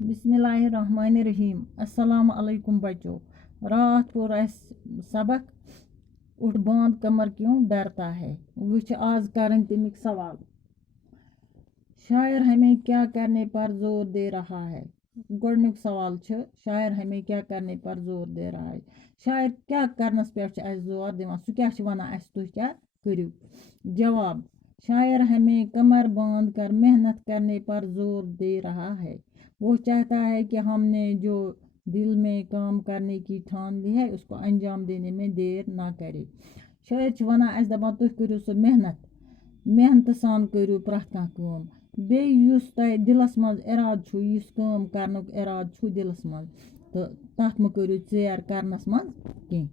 बिस्मिल्लाहिर्रहमानिर्रहीम। अस्सलाम अलैकुम बच्चों। रात को सबक उठ बांध कमर क्यों डरता है। वुछ आज करन तमिक सवाल। शायर हमें क्या करने पर जोर दे रहा है। गोडनुक सवाल छ शायर हमें क्या करने पर जोर दे रहा है। शायर क्या करनस पे जोर दिवान सु क्या वनान अस तुह क्या करियो। जवाब शायर हमें कमर बांध कर मेहनत करने पर जोर दे रहा है। वो चाहता है कि हमने जो दिल में काम करने की ठान ली है उसको अंजाम देने में देर ना करे। शायर वनान दपान तुह करियो सो मेहनत सान करियो प्रत कह काम बेयुस तह दिलस मज इराद छु युस काम करनुक इराद छु दिलस मज तो तथ म करियो चेर करनस मज कह।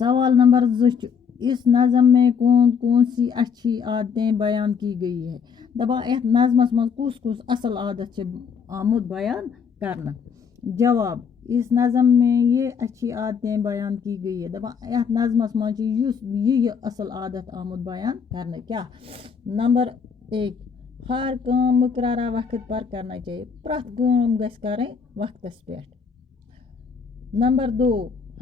सवाल नंबर 2 इस नज़म में कौन कौन सी अच्छी आदतें बयान की गई है। दबा यथ नज़मस मज कुस कुस असल आदत आमुद बयान करना। जवाब इस नज़म में ये अच्छी आदतें बयान की गई है। दबा यथ नज़मस मज ये असल आदत आमुद बयान करना क्या। नंबर 1 हर काम मुकर्रर वक्त पर करना चाहिए। प्रत काम गस करें वक्तस पे। नंबर 2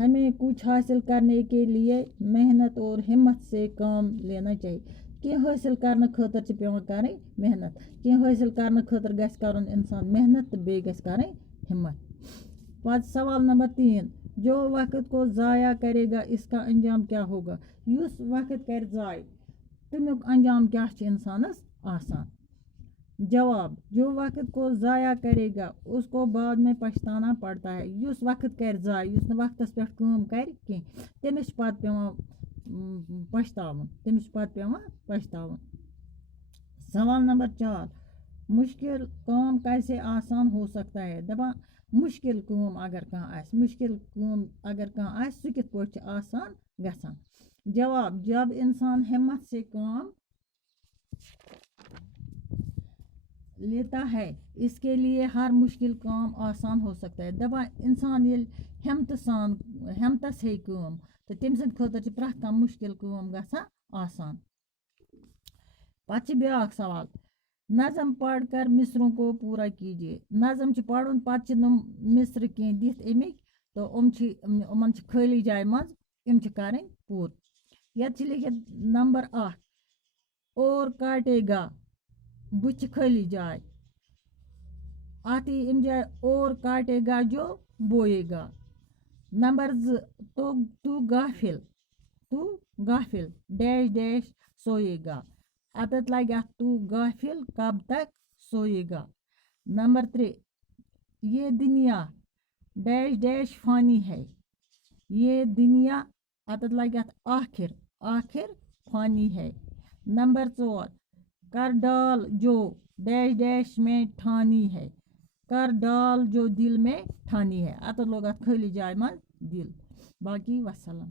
हमें कुछ हासिल करने के लिए मेहनत और हिम्मत से काम लेना चाहिए। कि हासिल करने खतर पेवान करें मेहनत। कि हासिल करने खतर गस करन इंसान मेहनत तो बे गस करें हिम्मत। सवाल नंबर 3 जो वक्त को ज़ाया करेगा इसका अंजाम क्या होगा। युस वक्त कर ज़ाय तमुक अंजाम क्या इंसानस आसान। जवाब जो वक्त को ज़ाया करेगा उसको बाद में पछताना पड़ता है। युस वक्त कर ज़ाय युस न वक्तस पे काम कर तमिस पत पेवान पछतावन। सवाल नंबर 4 मुश्किल काम कैसे आसान हो सकता है। दपा मुश्किल काम अगर कह सु कित पट आसान गसान। जवाब जब इंसान हिम्मत से काम लेता है इसके लिए हर मुश्किल काम आसान हो सकता है। दपा इंसान ये हिम्मतस हे काम तो तम सद खतर प्रत कह मुश्किल काम गसा आसान। पत ब्याक सवाल नज़म पढ़कर मिसरों को पूरा कीजिए। नज़म पढ़ुन पत मिसर कह दिथ अमिक तो उमन खाली जाय मज इम करें पूर। यत लिखित नंबर 8 और काटेगा बुच खाली जाय आती इम जाए और काटेगा जो बोएगा। नंबर 2 तू गाफिल डैश डैश सोएगा अतत लगे तू गाफिल कब तक सोएगा। नंबर 3 ये दुनिया डैश डैश फानी है। ये दुनिया अतत लगे आखिर फानी है। नंबर 4 कर डाल जो डैश डैश में ठानी है। कर डाल जो दिल में ठानी है अतत लोग खाली जाय मज दिल। बाकी वसलम।